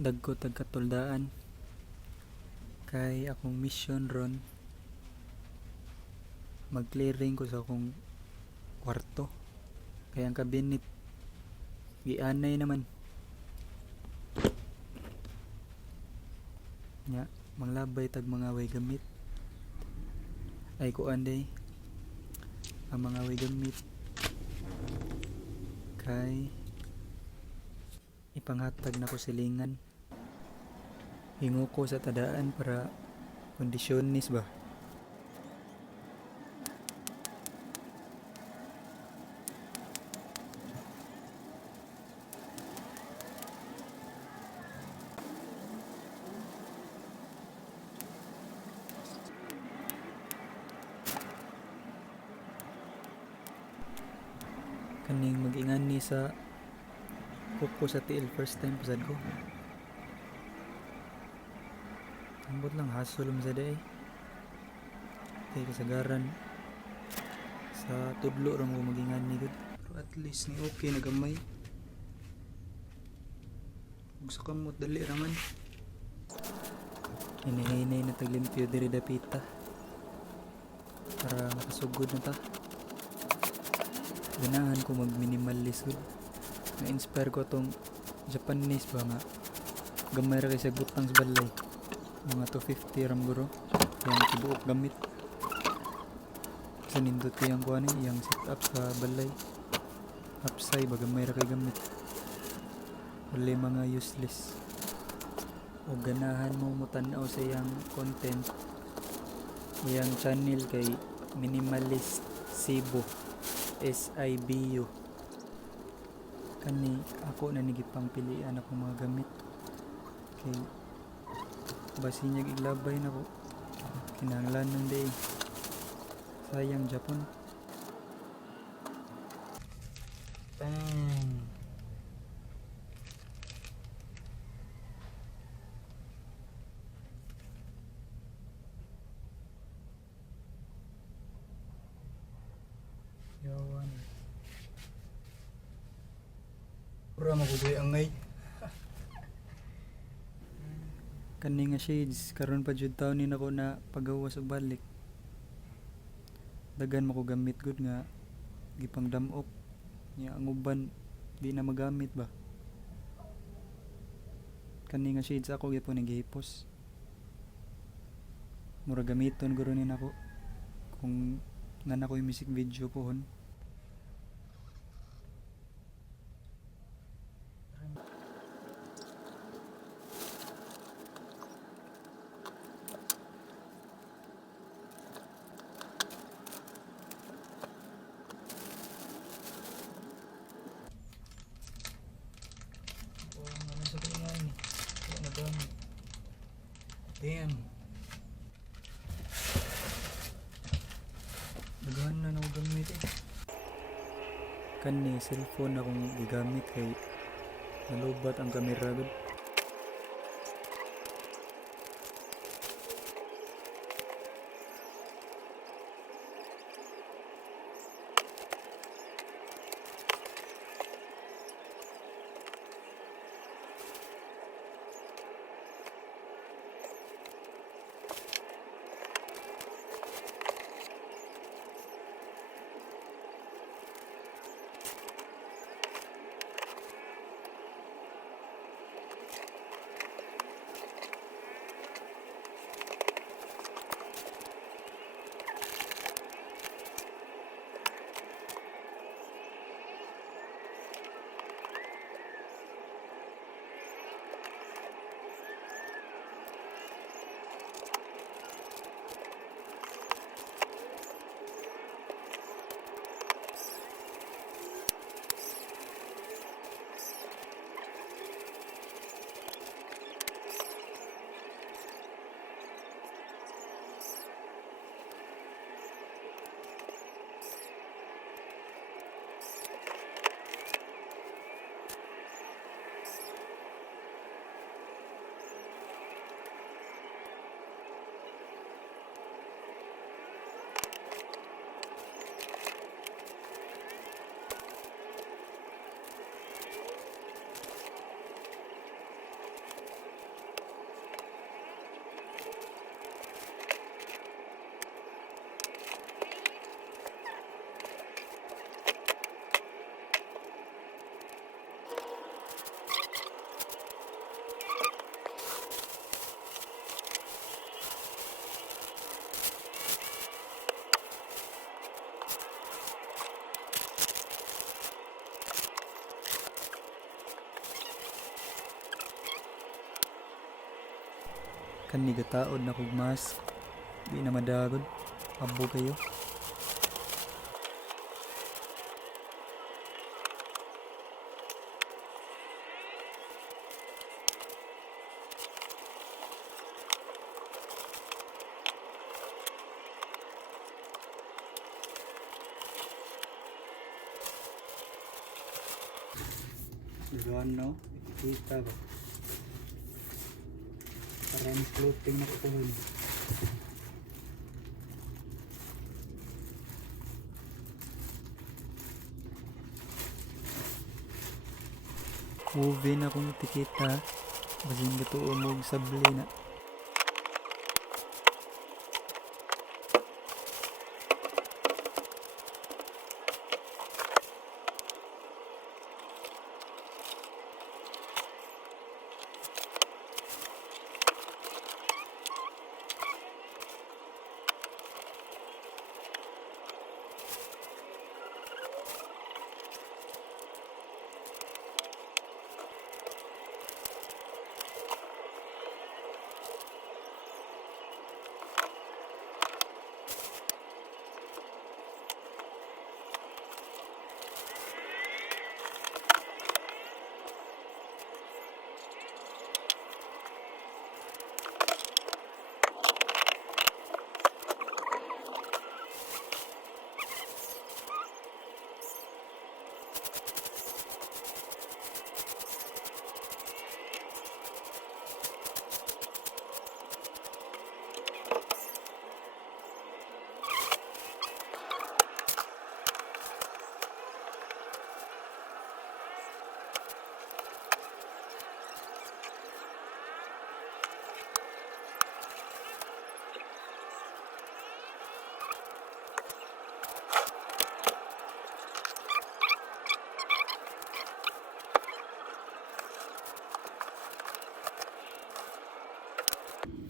Dagko tagkatuldaan kay akong mission ron mag-clearing ko sa akong kwarto kay ang cabinet gianay naman nya manglabay tag mga way gamit ay kuan day ang mga way gamit kay ipanghatag na ko silingan hingo ko sa tadaan para kondisyonis ba. Kaning mag-ingan ni sa kuko sa tiil first time pasad ko. Ambot lang hasol sa day. Kay kasagaran sa tudlo ra mo mag-ingan ni gud. Pero at least ni okay na gamay. Ug sa kamot dali ra man. Hinahinay na taglimpyo diri dapita. Para makasugod na ta. Ganahan ko mag-minimalist gud. Na-inspire ko tong Japanese ba nga gamay ra kay sa butang sa balay. Mga 250 ram guro. Yang tibuok gamit. Sa nindot ko yung kuha yung setup sa balay. Upside ba gamay ra kay gamit. Wala mga useless. O ganahan mo mutanaw sa iyang content. Iyang channel kay Minimalist Cebu. SIBU. Kani ako na nigipang pilian akong mga gamit kay basin niya iglabay na ko kinahanglan ng day sayang Japon. Bang. Yawan pura magudoy angay. Kani nga shades karon pa jud taon ni nako na pagawas og balik. Dagan mo ko gamit gud nga gipang damok. Nya ang uban di na magamit ba. Kani nga shades ako gyapon gihipos. Mura gamiton guro ni nako kung nan ako music video pohon. Damn. Daghan na ako gamit eh. Kani cellphone akong gigamit kay nalubat ang kamera gud. Kanigataod na kog mas. Di na madagod. Abo kayo. Luan no, kita ba? Parang floating na kukuhon. Uwi na kong tikita. Basin ka to umog sabli na.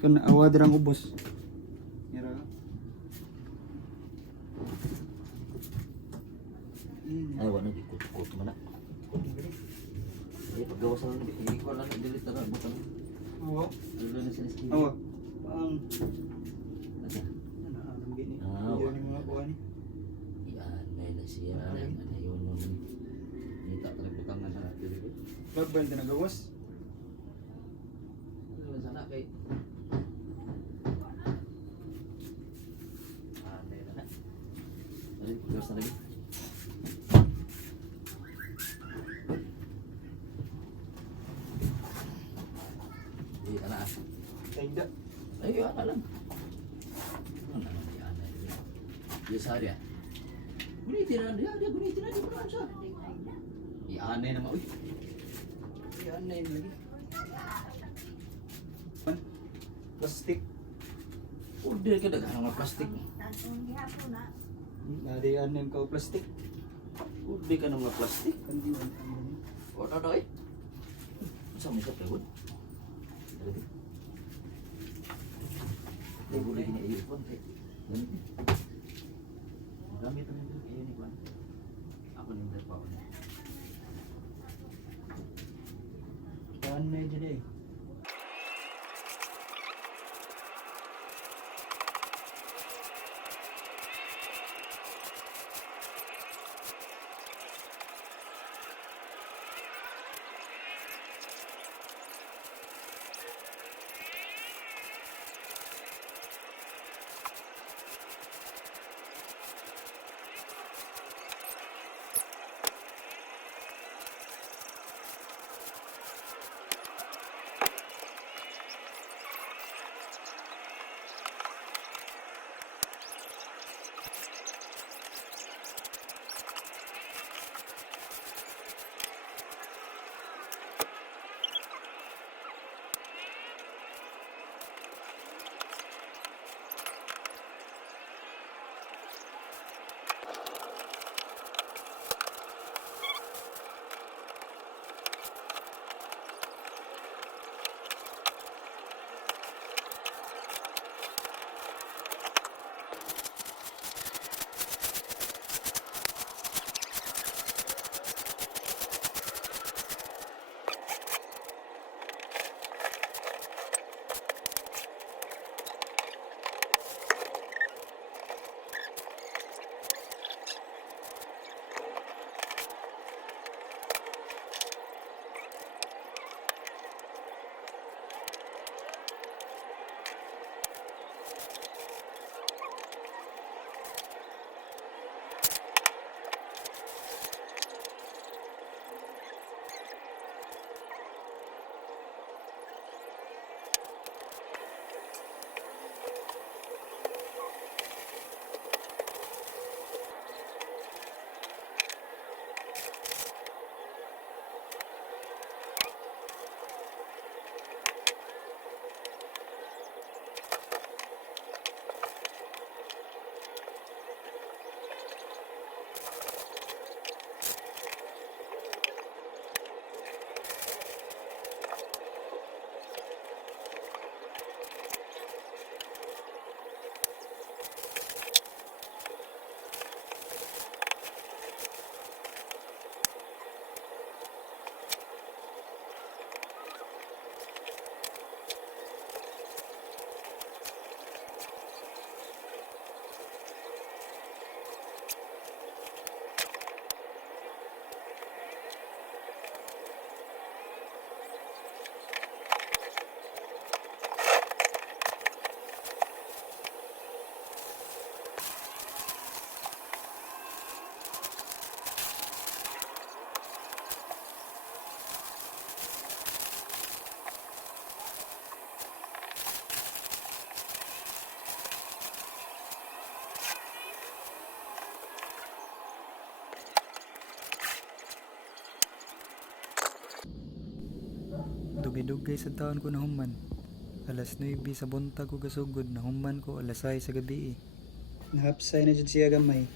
Kan awad rang ubos. Yara. Ay, wala ikut-ikut mana. Jadi pagawas lang hindi ko lang delete na butang. Oo. Dilo na sa list. Oo. Pang Nasa. anong gini. Ah, Yun yung mga kuha ni. Yan, may na siya na yun nun. Hindi tak talaga butang na sana dili. Bagbal na nagawas. Dilo sana kay na. Ay, pagawas na lagi. Di ana. Tayda. Ay, ana lang. Ano naman di ana ini. Di sarya. Gunitin na dia gunitin na di pernah siya. Di ana naman uy. Di ana lagi. Plastic. Order ka daghang mga plastic. Nadi anem ka plastic. Order ka ng mga plastic. Kandiwan. O ano eh? Sa mga kapagod. Hindi boleh kena earphone kay. Gamit ang iyo ni Kwan. Ako ni Brad Paul. Anay dyan eh. Kay dugay sa taon ko nahuman. Alas 9 sa buntag ko gasugod, nahuman ko alas 6 sa gabi. Nahapsay na jud siya gamay.